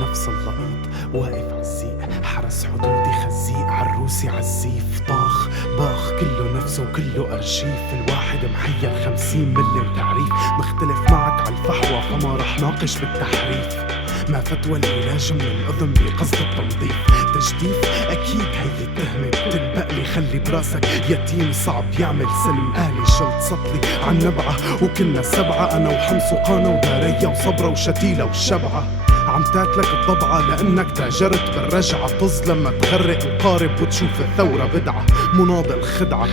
نفس اللقيط واقف عالزيق، حرس حدودي خزيق عالروسي عالزيف، طاخ باخ كله نفسه وكله أرشيف، الواحد محير 50 ملي وتعريف، مختلف معك عالفحوى فما رح ناقش بالتحريف، ما فتوى العلاج من الأذن بقصد التنظيف، تجديف أكيد هي تهمة بتلبقلي، خلي براسك يتيم صعب يعمل سلم أهلي، شلت سطلي عالنبعة وكنا سبعة، أنا وحمص وقانا ودارية وصبرة وشتيلة والشبعة، عم تاكلك الضبعة لأنك تاجرت بالرجعة، طز لما تغرق القارب وتشوف الثورة بدعة، مناضل خدعة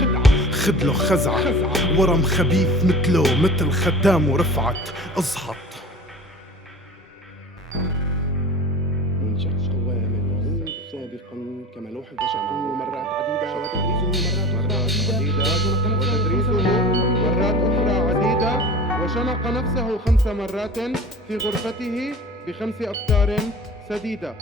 خدله خزعة، ورم خبيث مثله مثل خدام ورفعت اصحط. انشأ قوام الوظيف سابقا كما لوح البشر مرات عديدة وتدريسه مرات أخرى عديدة وشنق نفسه 5 مرات في غرفته ب5 أفكار سديدة.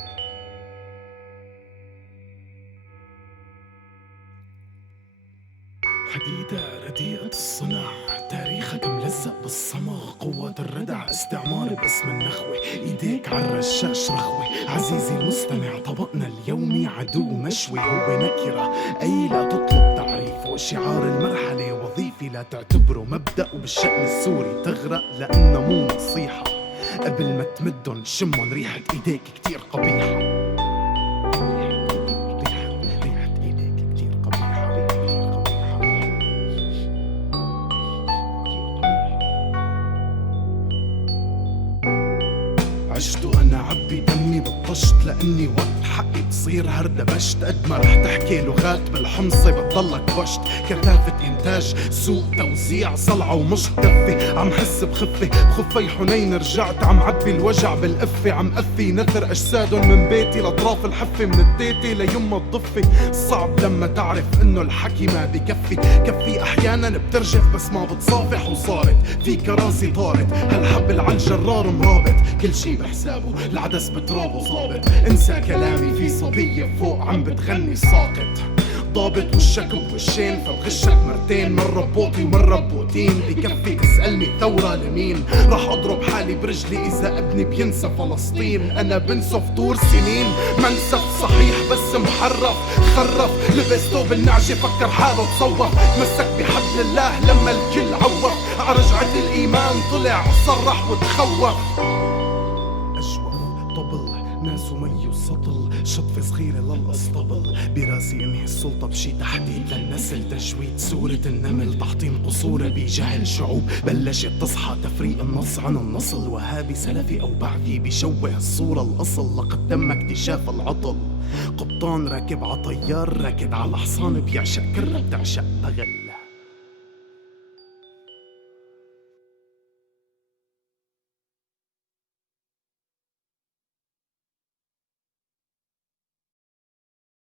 حديدة رديئة الصنع، تاريخك ملزق بالصمغ، قوة الردع استعمار باسم النخوة، ايديك عالرشاش رخوة، عزيزي المستمع طبقنا اليومي عدو مشوي، هو نكرة اي لا تطلب تعريف، وشعار المرحلة وظيفي لا تعتبره مبدأ، وبالشأن السوري تغرق لأنه مو نصيحة، قبل ما تمدن شمن ريحة ايديك كتير قبيحة. عشت وانا عبي دمي بالطشت، لاني وقت حقي بصير هردبشت، قد ما رح تحكي لغات بالحمصة بتضلك بشت، كثافة انتاج سوق توزيع صلعة ومش كفي، عم حس بخفي حنين رجعت، عم عبي الوجع بالقفة، عم قفي نثر اجسادن من بيتي لاطراف الحفة، من التيتي ليما الضفة، صعب لما تعرف انه الحكي ما بكفي، كفي احيانا بترجف بس ما بتصافح، وصارت في كراسي طارت هالحبل عالجرار مرابط، كل شي بحسابه العدس بترابه صابت، انسى كلامي في صبية فوق عم بتغني ساقط، ضابط وشك بوشين فبغشك مرتين، مرة بوطي ومرة بوتين، بكفي تسألني الثورة لمين، رح اضرب حالي برجلي اذا ابني بينسى فلسطين، انا بنسى فطور سنين منسف صحيح بس محرف، خرف لبس ثوب النعجة فكر حاله تصوف، مسك بحبل الله لما الكل عوف، عرجعة الايمان طلع صرح وتخوف، أجوف طبل ناس ومي وسطل، شطفة صغيرة للأسطبل، براسي انهي السلطة بشي تحديد للنسل، تجويد سورة النمل، تحطيم قصورة بجهل شعوب بلشت تصحى، تفريق النص عن النصل، وهابي سلفي أو بعثي بشوه الصورة الأصل، لقد تم اكتشاف العطل، قبطان راكب عطيار راكد على حصان، بيعشق كرة بتعشق بغل.